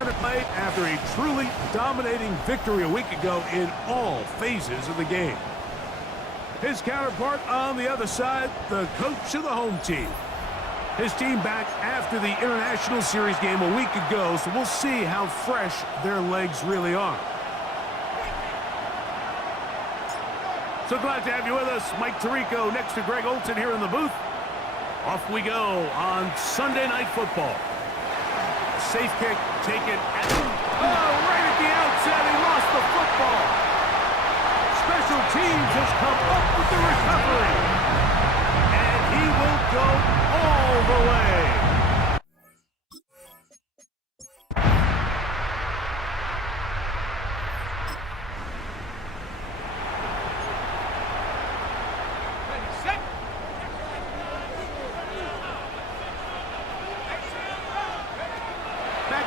Play after a truly dominating victory a week ago in all phases of the game. His counterpart on the other side, the coach of the home team. His team back after the International Series game a week ago, so we'll see how fresh their legs really are. So glad to have you with us. Mike Tirico next to Greg Olson here in the booth. Off we go on Sunday Night Football. Safe kick taken at right at the outset. He lost the football. Special teams has come up with the recovery. And he will go all the way.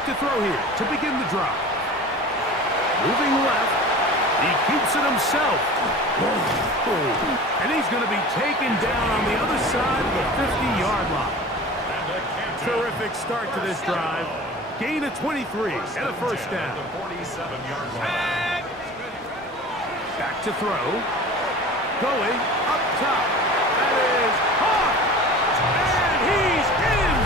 To throw here to begin the drive. Moving left. He keeps it himself. And he's going to be taken down on the other side of the 50-yard line. Terrific start to this drive. Gain of 23 and a first down. Back to throw. Going up top. That is caught. And he's in.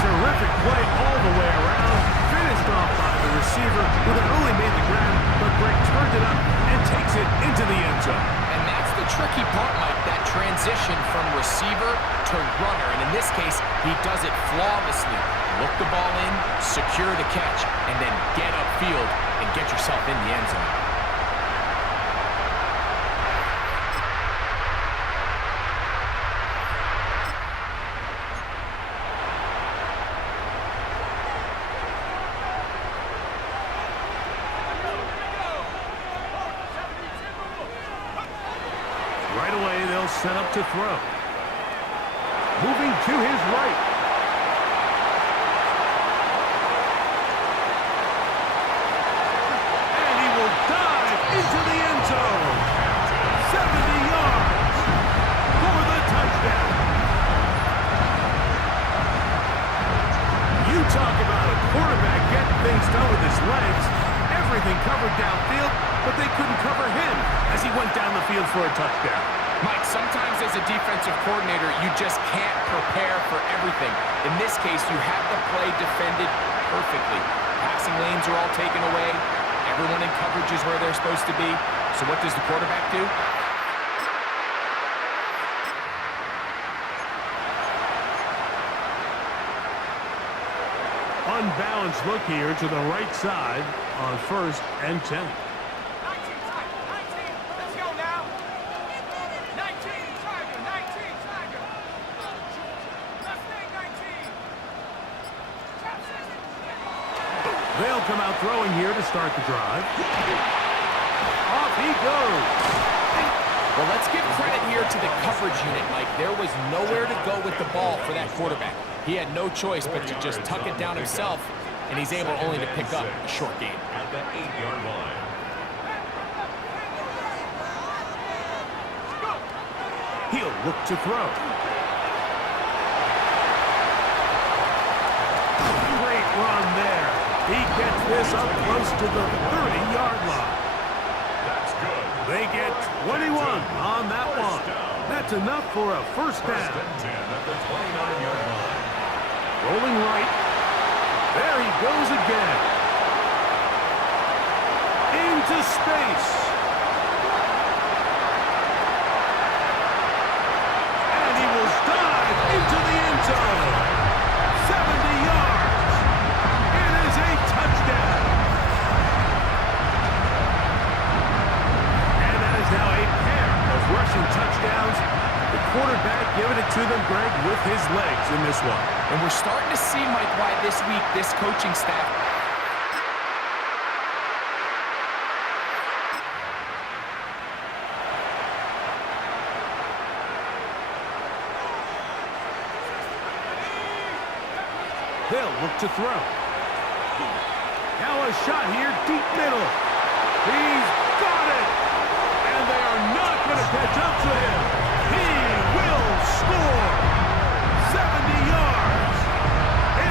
Terrific play all the way around. Finished off by the receiver who had only made the grab, but Greg turned it up and takes it into the end zone. And that's the tricky part, Mike, that transition from receiver to runner. And in this case, he does it flawlessly. Look the ball in, secure the catch, and then get upfield and get yourself in the end zone. Right away, they'll set up to throw. Moving to his right. And he will dive into the end zone. 70 yards for the touchdown. You talk about a quarterback getting things done with his legs. Everything covered downfield, but they couldn't cover him as he went down the field for a touchdown. Mike, sometimes as a defensive coordinator, you just can't prepare for everything. In this case, you have the play defended perfectly. Passing lanes are all taken away. Everyone in coverage is where they're supposed to be. So what does the quarterback do? Unbalanced look here to the right side on 1st and 10. 19, let's go now. 19, Tiger, 19, Tiger. Let's stay 19. They'll come out throwing here to start the drive. Off he goes. Well, let's give credit here to the coverage unit, Mike. There was nowhere to go with the ball for that quarterback. He had no choice but to just tuck it down himself, and he's able only to pick up a short gain. At the 8-yard line. He'll look to throw. Great run there. He gets this up close to the 30-yard line. That's good. They get 21 on that one. That's enough for a first down. First and 10 at the 29-yard line. Rolling right. There he goes again. Into space. And he will dive into the end zone. 70 yards. It is a touchdown. And that is now a pair of rushing touchdowns. The quarterback giving it to them, Greg, with his legs in this one. And we're starting to see, Mike, why this week this coaching staff they'll look to throw. Now a shot here, deep middle. He's got it. And they are not going to catch up to him. He will score. 70 yards. It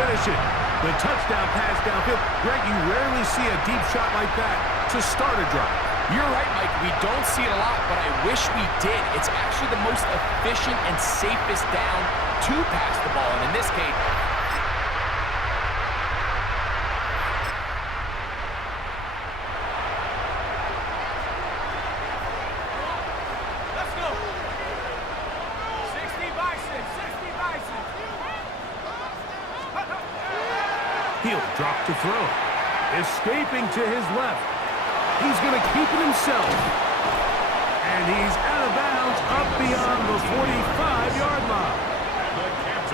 finish it. The touchdown pass downfield. Greg, you rarely see a deep shot like that to start a drive. You're right, Mike. We don't see it a lot, but I wish we did. It's actually the most efficient and safest down to pass the ball. And in this case, Let's go. 60 by 6. 60 by 6. He'll drop to throw. Escaping to his left. He's going to keep it himself. And he's out of bounds up beyond the 45-yard line.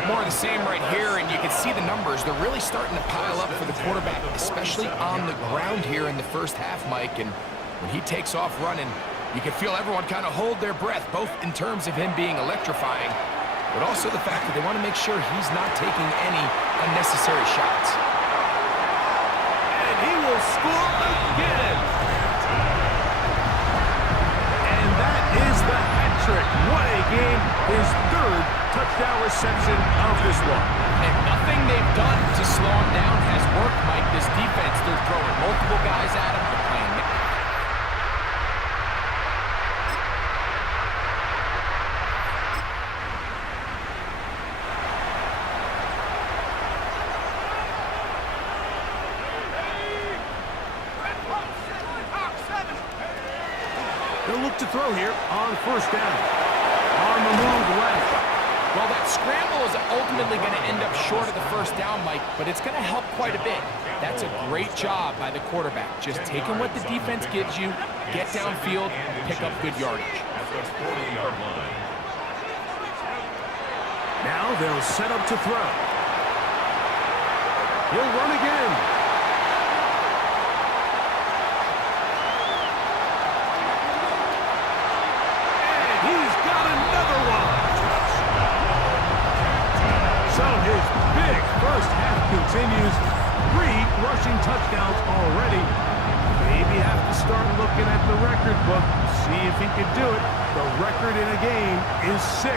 more of the same right here, and you can see the numbers. They're really starting to pile up for the quarterback, especially on the ground here in the first half, Mike. And when he takes off running, you can feel everyone kind of hold their breath, both in terms of him being electrifying, but also the fact that they want to make sure he's not taking any unnecessary shots. And he will score again. And that is the hat trick. What a game. His third touchdown reception of this one. And nothing they've done to slow him down has worked, Mike. This defense, they're throwing multiple guys at him. They're playing. They'll look to throw here on first down. On the move left. Well, that scramble is ultimately going to end up short of the first down, Mike, but it's going to help quite a bit. That's a great job by the quarterback. Just taking what the defense gives you, get downfield, pick up good yardage. At the 40-yard line. Now they'll set up to throw. He'll run again. And he's got another one. So his big first half continues. 3 rushing touchdowns already. Maybe have to start looking at the record book. See if he can do it. The record in a game is 6.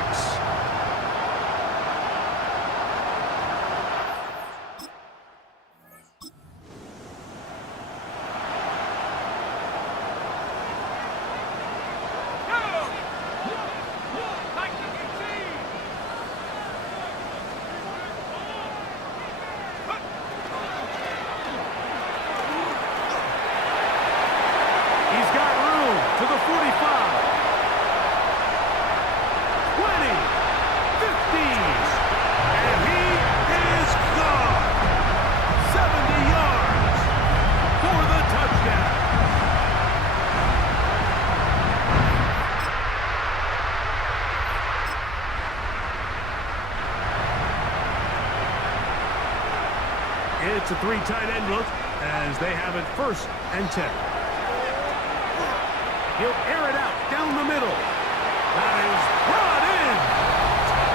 He's got room to the 45. 20. 50s. And he is gone. 70 yards for the touchdown. It's a 3 tight end look as they have it 1st and 10. He'll air it out down the middle. That is brought in.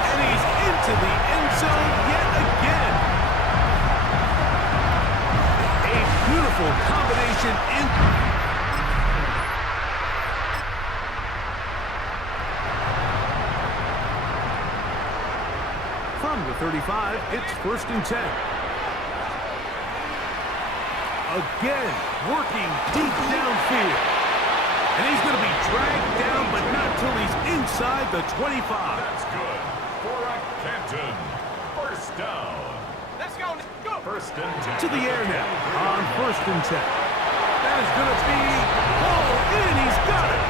And he's into the end zone yet again. A beautiful combination in. From the 35, it's 1st and 10. Again, working deep downfield. And he's going to be dragged down, but not till he's inside the 25. That's good. For Canton. First down. Let's go. Go. 1st and 10. To the air now on 1st and 10. That is going to be pulled in. He's got it.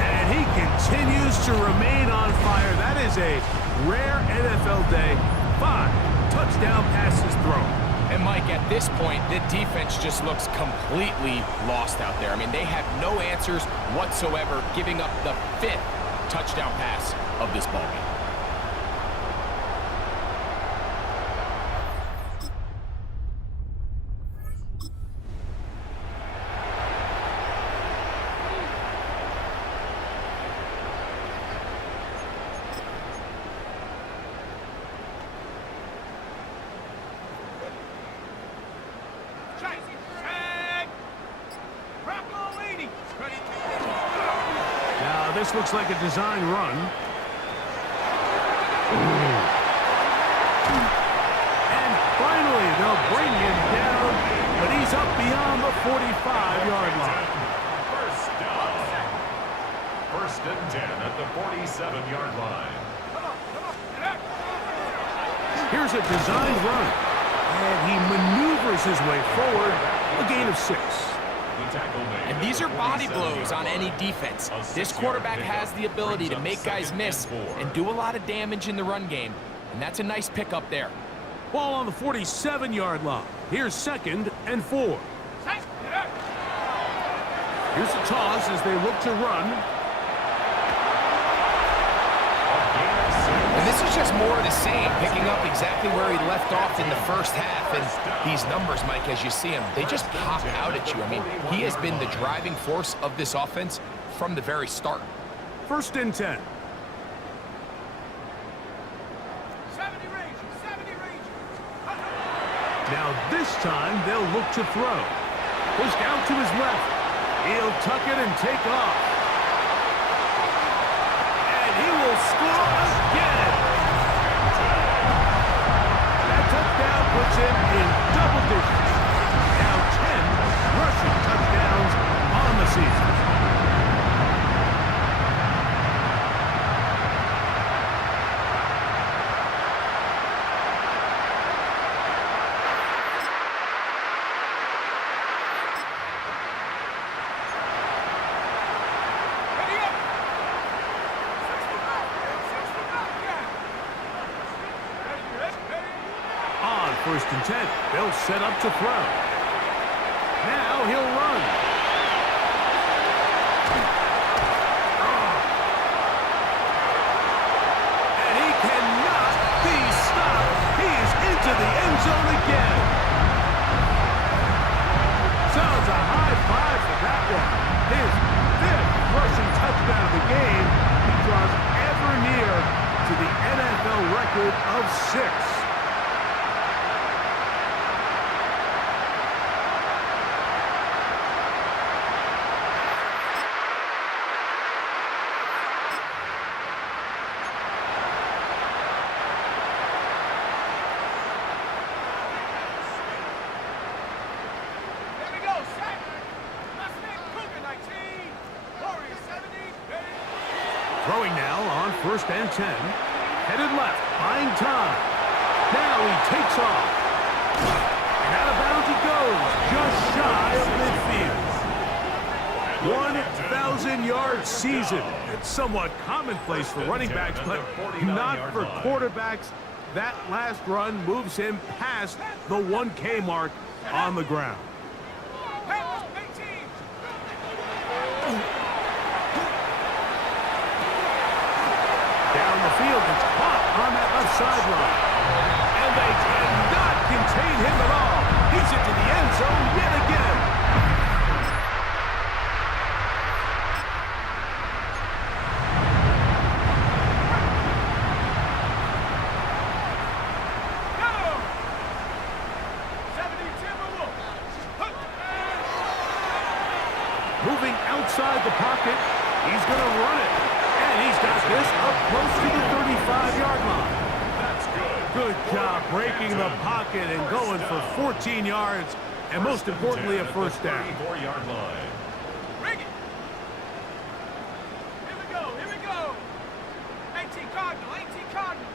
And he continues to remain on fire. That is a rare NFL day. 5 touchdown passes thrown. And, Mike, at this point, the defense just looks completely lost out there. I mean, they have no answers whatsoever, giving up the 5th touchdown pass of this ballgame. Now, this looks like a design run. is up beyond the 45-yard line. First down. First and 10 at the 47-yard line. Here's a designed run, and he maneuvers his way forward, a gain of 6. And these are body blows on any defense. This quarterback has the ability to make guys miss and do a lot of damage in the run game, and that's a nice pickup there. Ball on the 47-yard line. Here's 2nd and 4. Here's a toss as they look to run. And this is just more of the same, picking up exactly where he left off in the first half. And these numbers, Mike, as you see them, they just pop out at you. I mean, he has been the driving force of this offense from the very start. 1st and 10. 70 range, 70 range. Now this time they'll look to throw. Pushed out to his left. He'll tuck it and take off. And he will score again. That touchdown puts him in double digits. Now 10 rushing touchdowns on the season. Ready up. 65, yeah. Ready. On 1st and 10, they'll set up to throw. Now he'll run. And he cannot be stopped. He is into the end zone again. Sounds a high five for that one. His 5th rushing touchdown of the game. He draws ever near to the NFL record of 6. Here we go, set. Mustang Cougar 19. Warrior 70, ready. Throwing now on 1st and 10. Headed left, buying time. Now he takes off. And out of bounds he goes, just shy of midfield. 1,000-yard season. It's somewhat commonplace for running backs, but not for quarterbacks. That last run moves him past the 1K mark on the ground. Panthers 18. Down the field, it's caught on that left sideline. And they cannot contain him at all. He's into the end zone yet again. Go. 70 Timberwolves. Moving outside the pocket, he's going to run it. And he's got this up close to the 35-yard line. That's good. Good job breaking the pocket and going for 14 yards, and most importantly, a first down. 34-yard line. Rig it. Here we go. 18 Cardinal, 18 Cardinal.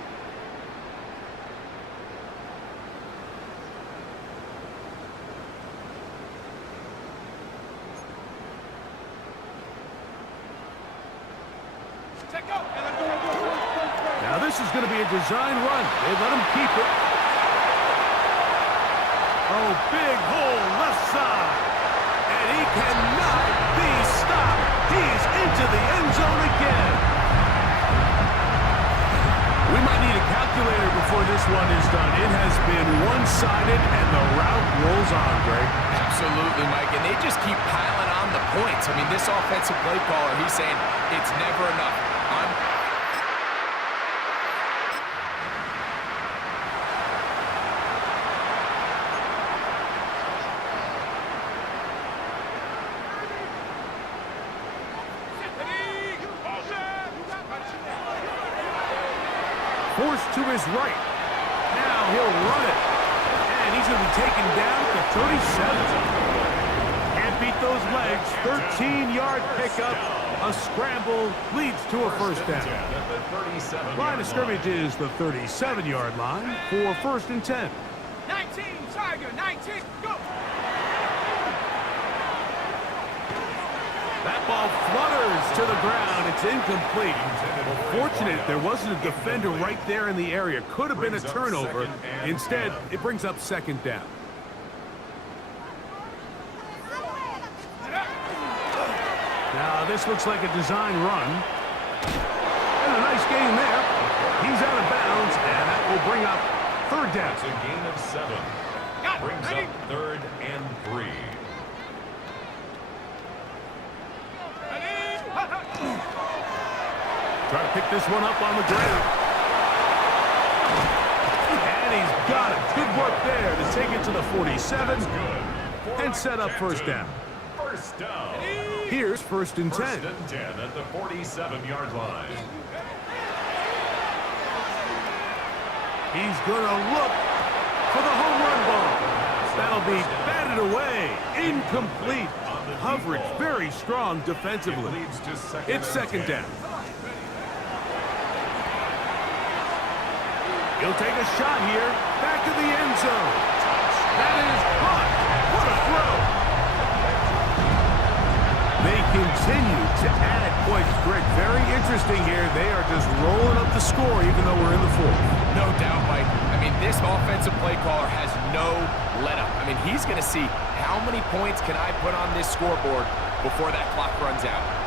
Check out. Now this is going to be a design run. They let him keep it. Oh, big hole left side. And he cannot be stopped. He's into the end zone again. We might need a calculator before this one is done. It has been one-sided, and the route rolls on, Greg. Absolutely, Mike, and they just keep piling on the points. I mean, this offensive play caller, he's saying it's never enough. Forced to his right. Now he'll run it. And he's going to be taken down at the 37. Can't beat those legs. 13-yard pickup. A scramble leads to a first down. Line of scrimmage is the 37-yard line for 1st and 10. 19, Tiger, 19, go! That ball flutters to the ground. It's incomplete. Well, fortunate there wasn't a defender right there in the area. Could have been a turnover. Instead, it brings up 2nd down. Now, this looks like a design run. And a nice gain there. He's out of bounds, and that will bring up 3rd down. It's a gain of 7. Brings up 3rd and 3. Try to pick this one up on the ground. And he's got it. Good work there to take it to the 47 and set up 1st down. First down. Here's 1st and 10. 1st and 10 at the 47-yard line. He's going to look for the home run ball. That'll be batted away. Incomplete. Coverage very strong defensively. It's 2nd down. He'll take a shot here. Back to the end zone. That is caught. What a throw. They continue to add points. Greg, very interesting here. They are just rolling up the score even though we're in the 4th. No doubt, Mike. I mean, this offensive play caller has no let-up. I mean, he's going to see how many points can I put on this scoreboard before that clock runs out.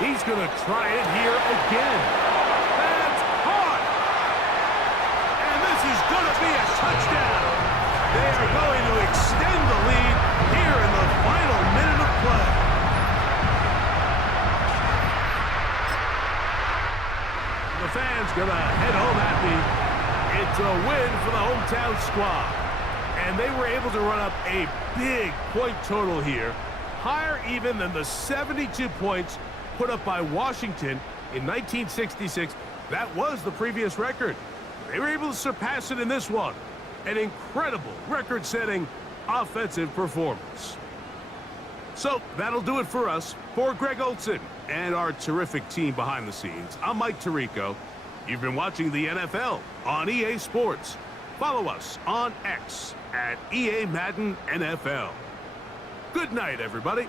He's going to try it here again. That's caught. And this is going to be a touchdown. They are going to extend the lead here in the final minute of play. The fans going to head home happy. It's a win for the hometown squad. And they were able to run up a big point total here, higher even than the 72 points put up by Washington in 1966. That was the previous record. They were able to surpass it in this one. An incredible record-setting offensive performance. So that'll do it for us. For Greg Olson and our terrific team behind the scenes, I'm Mike Tirico. You've been watching the NFL on EA Sports. Follow us on X at EA Madden NFL. Good night, everybody.